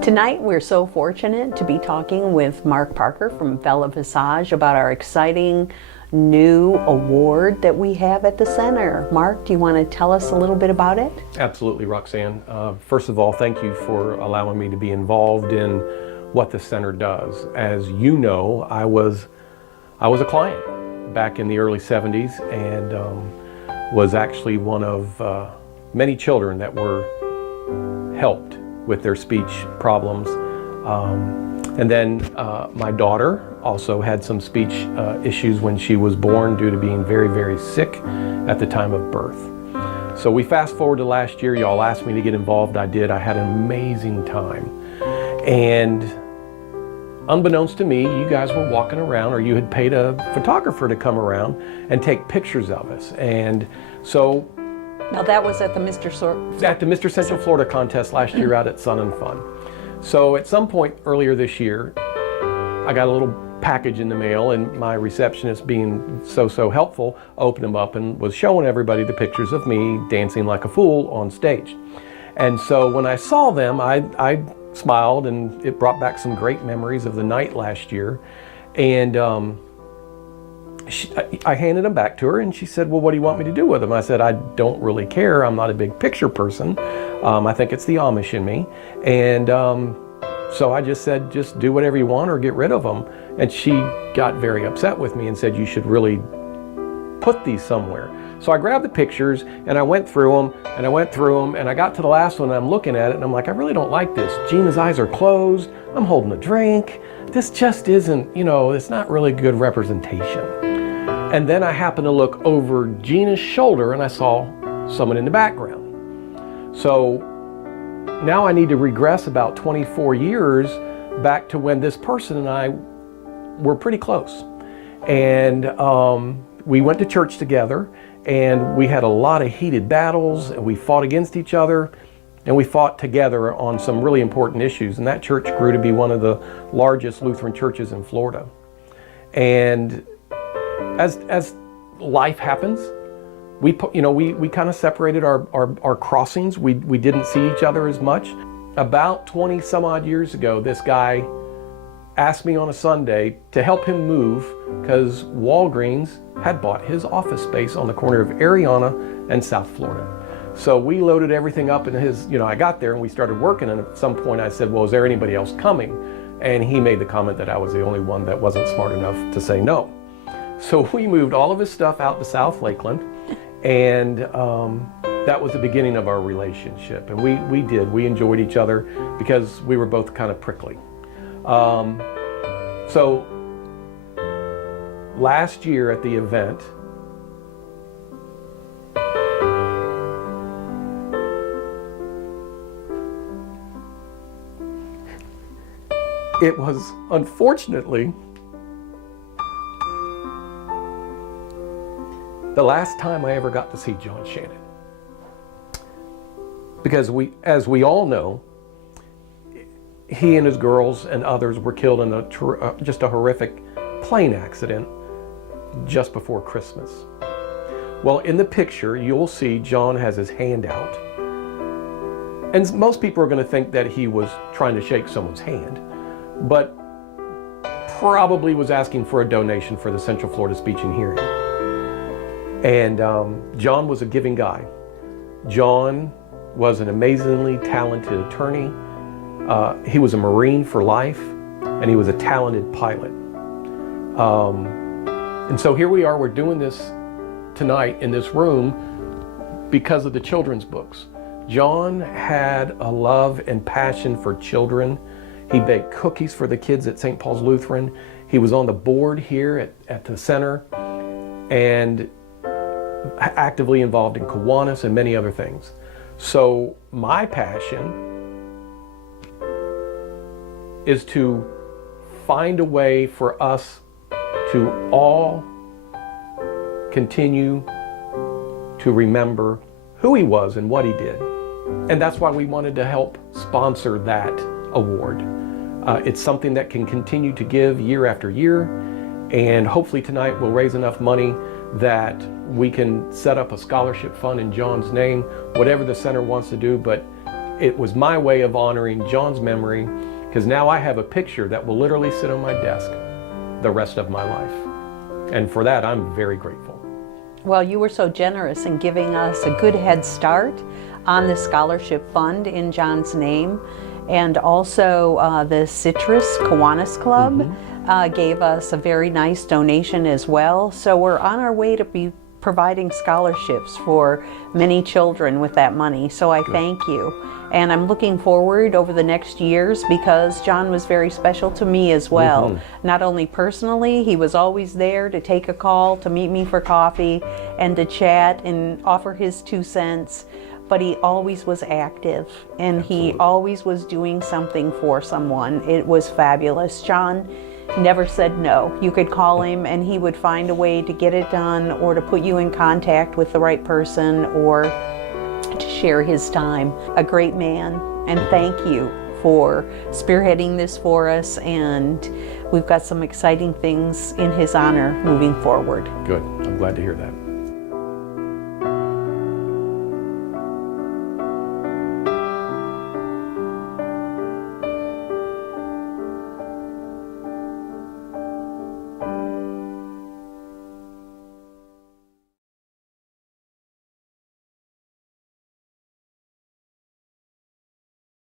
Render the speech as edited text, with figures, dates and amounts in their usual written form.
Tonight, we're so fortunate to be talking with Mark Parker from Vela Visage about our exciting new award that we have at the center. Mark, do you want to tell us a little bit about it? Absolutely, Roxanne. First of all, thank you for allowing me to be involved in what the center does. As you know, I was a client back in the early 70s and was actually one of many children that were helped with their speech problems. And then my daughter also had some speech issues when she was born due to being very, very sick at the time of birth. So we fast forward to last year. Y'all asked me to get involved. I did. I had an amazing time. And unbeknownst to me, you guys were walking around, or you had paid a photographer to come around and take pictures of us. And so now that was at the Mr. Central Florida contest last year out at Sun and Fun. So at some point earlier this year, I got a little package in the mail, and my receptionist, being so helpful, opened them up and was showing everybody the pictures of me dancing like a fool on stage. And so when I saw them, I smiled, and it brought back some great memories of the night last year. And I handed them back to her, and she said, well, what do you want me to do with them? I said, I don't really care. I'm not a big picture person. I think it's the Amish in me. And so I just said, just do whatever you want or get rid of them. And she got very upset with me and said, you should really put these somewhere. So I grabbed the pictures and I went through them and I went through them, and I got to the last one and I'm looking at it and I'm like, I really don't like this. Gina's eyes are closed. I'm holding a drink. This just isn't, it's not really good representation. And then I happened to look over Gina's shoulder and I saw someone in the background. So now I need to regress about 24 years back to when this person and I were pretty close. And we went to church together, and we had a lot of heated battles, and we fought against each other, and we fought together on some really important issues. And that church grew to be one of the largest Lutheran churches in Florida. And as life happens, we kind of separated our crossings. We didn't see each other as much. About 20 some odd years ago, this guy asked me on a Sunday to help him move because Walgreens had bought his office space on the corner of Ariana and South Florida. So we loaded everything up in his, I got there and we started working, and at some point I said, well, is there anybody else coming? And he made the comment that I was the only one that wasn't smart enough to say no. So we moved all of his stuff out to South Lakeland, and that was the beginning of our relationship. And we enjoyed each other because we were both kind of prickly. So last year at the event, it was unfortunately the last time I ever got to see John Shannon. Because as we all know, he and his girls and others were killed in just a horrific plane accident just before Christmas. Well, in the picture, you'll see John has his hand out. And most people are going to think that he was trying to shake someone's hand, but probably was asking for a donation for the Central Florida Speech and Hearing. And John was a giving guy. John was an amazingly talented attorney. He was a Marine for life, and he was a talented pilot. And so here we are, we're doing this tonight in this room because of the children's books. John had a love and passion for children. He baked cookies for the kids at St. Paul's Lutheran. He was on the board here at the center, and actively involved in Kiwanis and many other things. So my passion is to find a way for us to all continue to remember who he was and what he did. And that's why we wanted to help sponsor that award. It's something that can continue to give year after year, and hopefully tonight we'll raise enough money that we can set up a scholarship fund in John's name, whatever the center wants to do, but it was my way of honoring John's memory, because now I have a picture that will literally sit on my desk the rest of my life. And for that, I'm very grateful. Well, you were so generous in giving us a good head start on the scholarship fund in John's name. And also the Citrus Kiwanis Club gave us a very nice donation as well. So we're on our way to be providing scholarships for many children with that money. So I thank you. And I'm looking forward over the next years, because John was very special to me as well. Not only personally, he was always there to take a call, to meet me for coffee and to chat and offer his 2 cents. But he always was active, and he always was doing something for someone. It was fabulous. John never said no. You could call him and he would find a way to get it done, or to put you in contact with the right person, or to share his time. A great man, and thank you for spearheading this for us, and we've got some exciting things in his honor moving forward. Good. I'm glad to hear that.